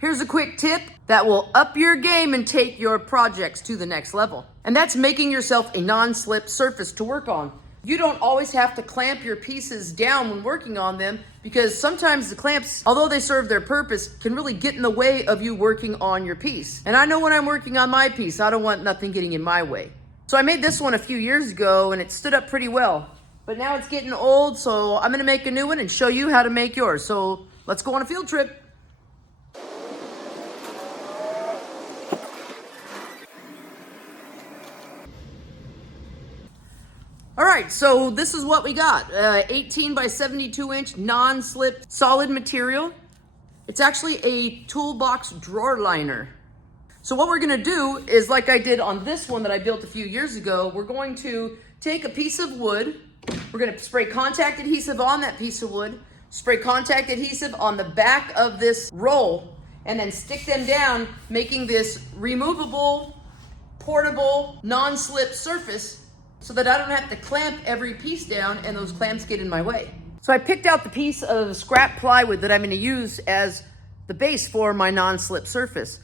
Here's a quick tip that will up your game and take your projects to the next level. And that's making yourself a non-slip surface to work on. You don't always have to clamp your pieces down when working on them, because sometimes the clamps, although they serve their purpose, can really get in the way of you working on your piece. And I know when I'm working on my piece, I don't want nothing getting in my way. So I made this one a few years ago and it stood up pretty well. But now it's getting old, so I'm gonna make a new one and show you how to make yours. So let's go on a field trip. All right, so this is what we got. 18 by 72 inch non-slip solid material. It's actually a toolbox drawer liner. So what we're gonna do is, like I did on this one that I built a few years ago, we're going to take a piece of wood, we're gonna spray contact adhesive on that piece of wood, spray contact adhesive on the back of this roll, and then stick them down, making this removable, portable, non-slip surface so that I don't have to clamp every piece down and those clamps get in my way. So I picked out the piece of scrap plywood that I'm going to use as the base for my non-slip surface.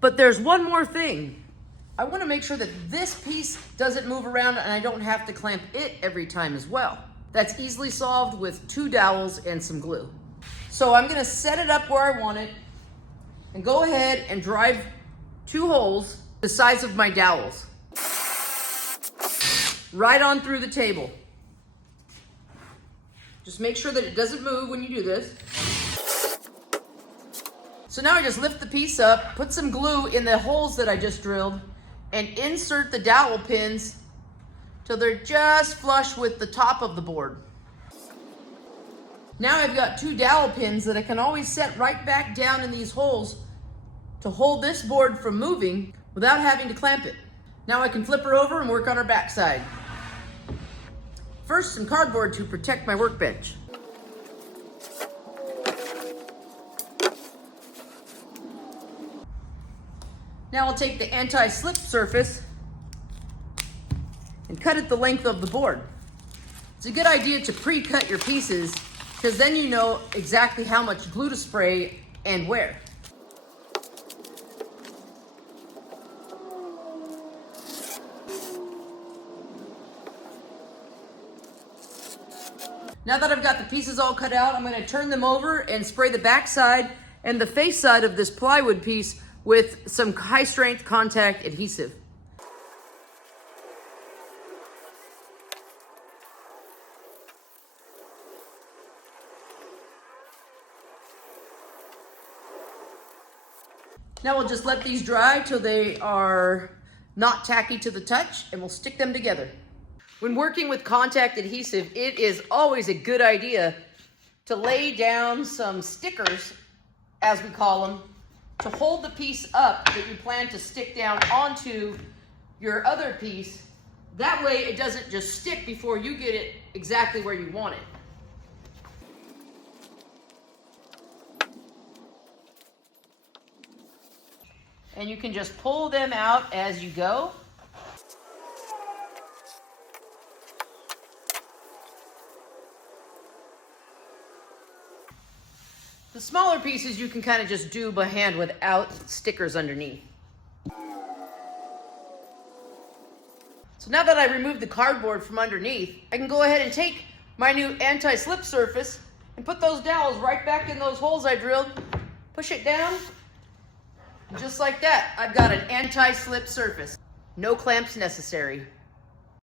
But there's one more thing. I want to make sure that this piece doesn't move around and I don't have to clamp it every time as well. That's easily solved with 2 dowels and some glue. So I'm going to set it up where I want it and go ahead and drive 2 holes the size of my dowels right on through the table. Just make sure that it doesn't move when you do this. So now I just lift the piece up, put some glue in the holes that I just drilled, and insert the dowel pins till they're just flush with the top of the board. Now I've got 2 dowel pins that I can always set right back down in these holes to hold this board from moving without having to clamp it. Now I can flip her over and work on her backside. First, some cardboard to protect my workbench. Now I'll take the anti-slip surface and cut it the length of the board. It's a good idea to pre-cut your pieces, because then you know exactly how much glue to spray and where. Now that I've got the pieces all cut out, I'm going to turn them over and spray the back side and the face side of this plywood piece with some high strength contact adhesive. Now we'll just let these dry till they are not tacky to the touch, and we'll stick them together. When working with contact adhesive, it is always a good idea to lay down some stickers, as we call them, to hold the piece up that you plan to stick down onto your other piece. That way it doesn't just stick before you get it exactly where you want it. And you can just pull them out as you go. The smaller pieces you can kind of just do by hand without stickers underneath. So now that I removed the cardboard from underneath, I can go ahead and take my new anti-slip surface and put those dowels right back in those holes I drilled, push it down, and just like that, I've got an anti-slip surface. No clamps necessary.